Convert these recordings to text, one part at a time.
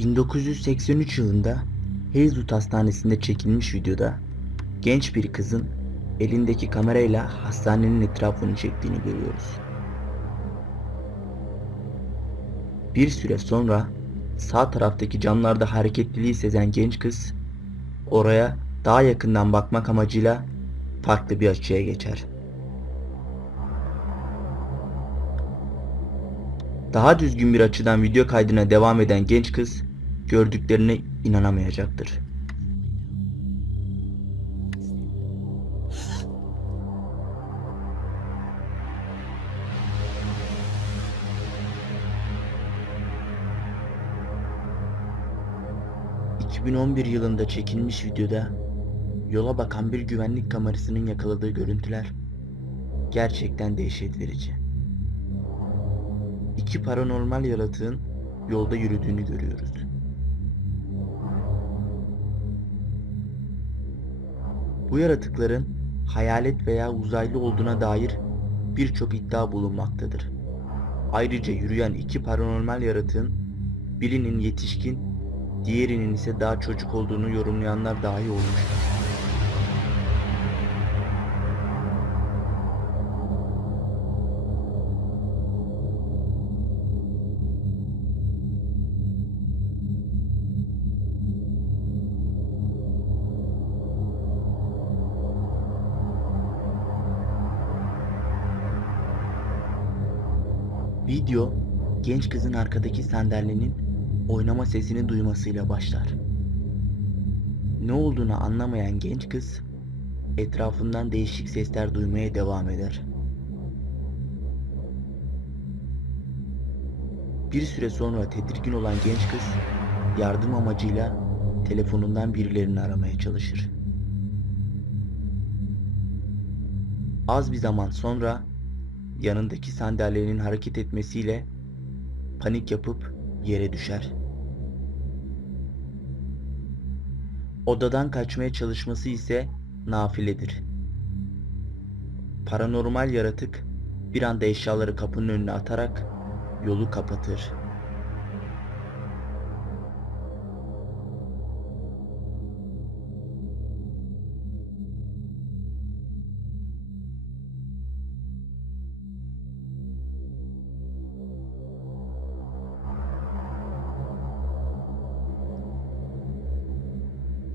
1983 yılında Hazelwood Hastanesi'nde çekilmiş videoda genç bir kızın elindeki kamerayla hastanenin etrafını çektiğini görüyoruz. Bir süre sonra sağ taraftaki camlarda hareketliliği sezen genç kız oraya daha yakından bakmak amacıyla farklı bir açıya geçer. Daha düzgün bir açıdan video kaydına devam eden genç kız gördüklerine inanamayacaktır. ...2011 yılında çekilmiş videoda... ...yola bakan bir güvenlik kamerasının yakaladığı görüntüler... ...gerçekten dehşet verici. İki paranormal yaratığın yolda yürüdüğünü görüyoruz. Bu yaratıkların hayalet veya uzaylı olduğuna dair birçok iddia bulunmaktadır. Ayrıca yürüyen iki paranormal yaratığın birinin yetişkin, diğerinin ise daha çocuk olduğunu yorumlayanlar dahi olmuştur. Video genç kızın arkadaki sandalyenin oynama sesini duymasıyla başlar. Ne olduğunu anlamayan genç kız etrafından değişik sesler duymaya devam eder. Bir süre sonra tedirgin olan genç kız yardım amacıyla telefonundan birilerini aramaya çalışır. Az bir zaman sonra yanındaki sandalyenin hareket etmesiyle panik yapıp yere düşer. Odadan kaçmaya çalışması ise nafiledir. Paranormal yaratık bir anda eşyaları kapının önüne atarak yolu kapatır.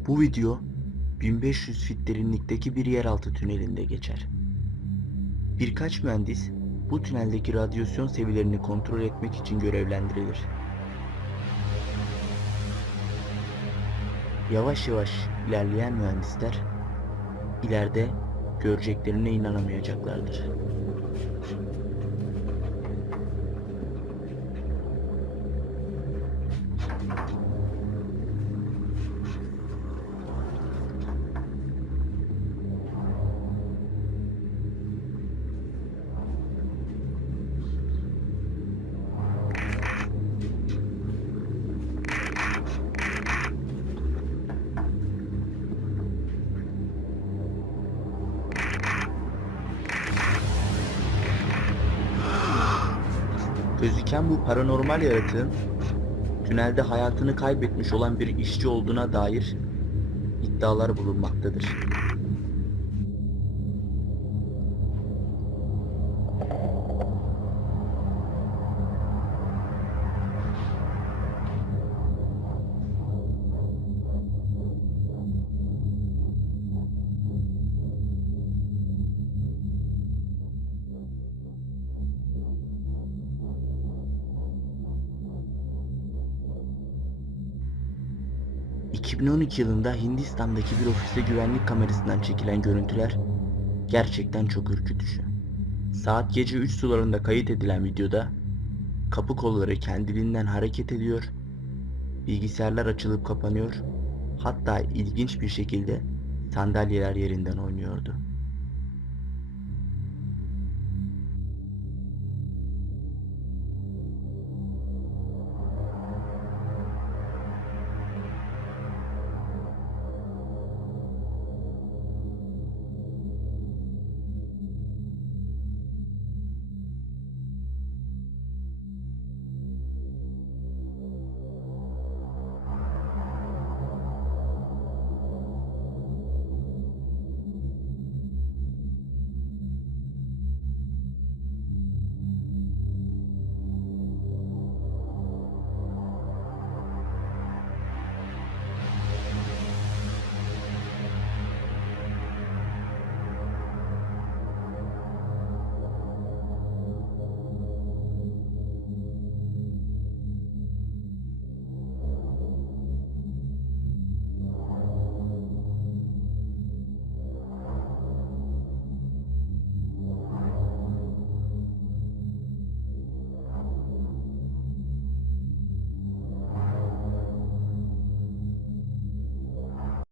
Bu video 1500 fit derinlikteki bir yeraltı tünelinde geçer. Birkaç mühendis bu tüneldeki radyasyon seviyelerini kontrol etmek için görevlendirilir. Yavaş yavaş ilerleyen mühendisler ileride göreceklerine inanamayacaklardır. Gözüken bu paranormal yaratığın tünelde hayatını kaybetmiş olan bir işçi olduğuna dair iddialar bulunmaktadır. ...2012 yılında Hindistan'daki bir ofiste güvenlik kamerasından çekilen görüntüler... ...gerçekten çok ürkütücü. Saat gece 3 sularında kayıt edilen videoda... ...kapı kolları kendiliğinden hareket ediyor... ...bilgisayarlar açılıp kapanıyor... ...hatta ilginç bir şekilde sandalyeler yerinden oynuyordu.